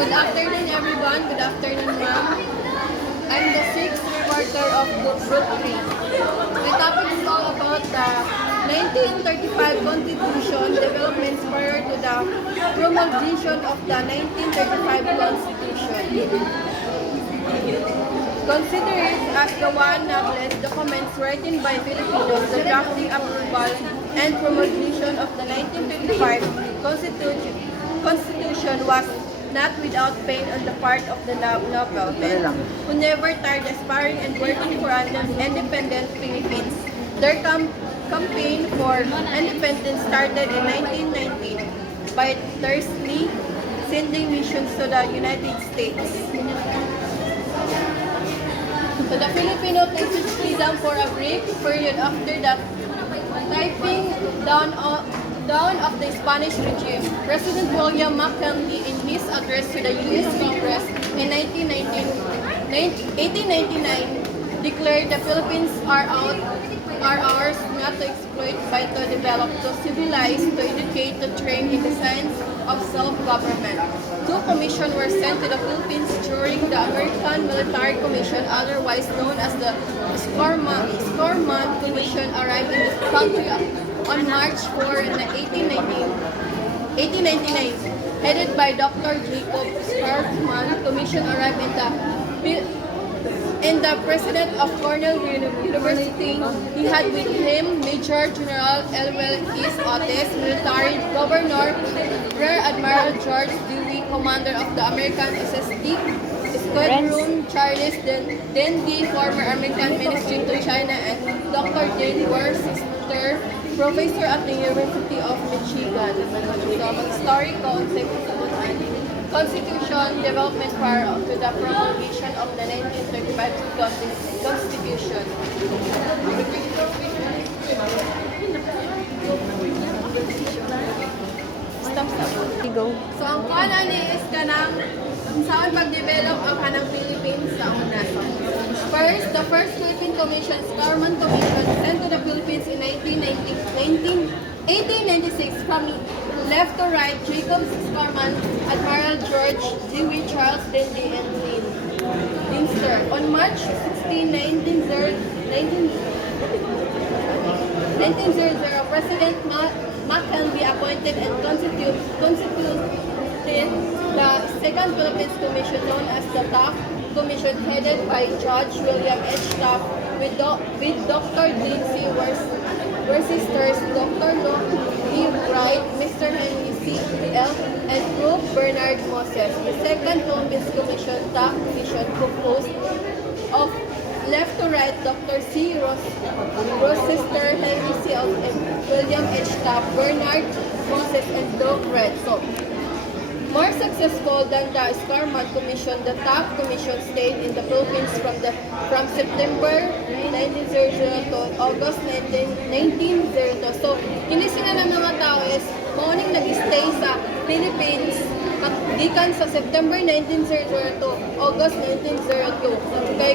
Good afternoon, everyone. Good afternoon, ma'am. I'm the sixth reporter of Group 3. My topic is all about the 1935 Constitution developments prior to the promulgation of the 1935 Constitution. Consider it as the one noblest documents written by Filipinos, the drafting, approval, and promulgation of the 1935 Constitution was not without pain on the part of the noble men, who never tired aspiring and working for an independent Philippines. Their campaign for independence started in 1919 by tersely sending missions to the United States. So the Filipino tasted freedom for a brief period after the typing down of the Spanish regime. President William McKinley, in his address to the U.S. Congress in 1899, declared the Philippines are ours, not to exploit, but to develop, to civilize, to educate, to train in the science of self-government. Two commissions were sent to the Philippines during the American Military Commission, otherwise known as the Scorman Commission, arrived in this country on March 4, 1899, headed by Dr. Jacob Scorman. Commission arrived in the president of Cornell University. He had with him Major General Elwell East Otis, military governor, Rear Admiral George Dewey, commander of the American SSD Squadron, Charles Dendy, former American Ministry to China, and Dr. Jane Worcester, professor at the University of Michigan. So, mag-story ko on Constitution development prior to the promulgation of the 1935 Constitution. Stop. Go. So, ang kuan is kanang saan pag-develop ang kanang Philippines sa una. First, the first Philippine Commission, Scorman Commission, sent to the Philippines in 1896 from left to right, Jacob Scorman, Admiral George Dewey, Charles Dendy, and Leinster. On March 16, 1900, President McKinley appointed and constituted the Second Philippines Commission, known as the Taft Commission, headed by Judge William H. Taft, with Dr. J.C. Worcester, Dr. E. Wright, Mr. Henry C. L., and Prof. Bernard Moses. The Second Philippines Commission, Taft Commission, composed of left to right, Dr. C. Worcester, Henry C. L., and William H. Taft, Bernard Moses, and Doug Red. So, more successful than the Scorman Commission, the Taft Commission stayed in the Philippines from September 1900 to August 1902. So, inising na ng mga tao is morning nag-stay sa Philippines gikan sa September 1902 to August 1902. Kay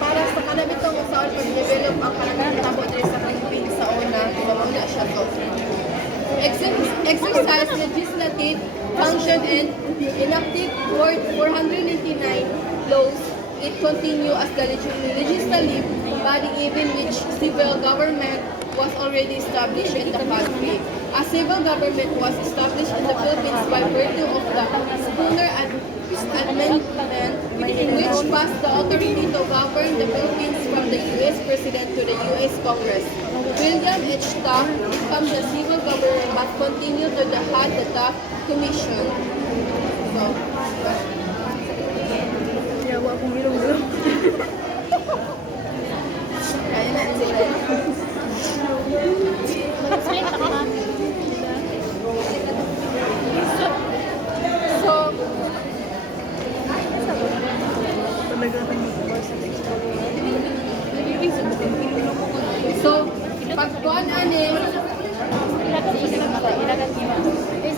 para sa kanabitong saan pag-develop ang kanang tabo diri sa Philippines sa una, wala siya to. Exercise legislative function and enacted 489 laws. It continued as the legislative body, even which civil government was already established in the country. A civil government was established in the Philippines by virtue of the Spooner Amendment, which passed the authority to govern the Philippines from the U.S. President to the U.S. Congress. William H. Taft became the civil government but continued to head the Taft Commission. So, Yawa akong gilong-gilong. kaya na sila. So, pagkuhan ani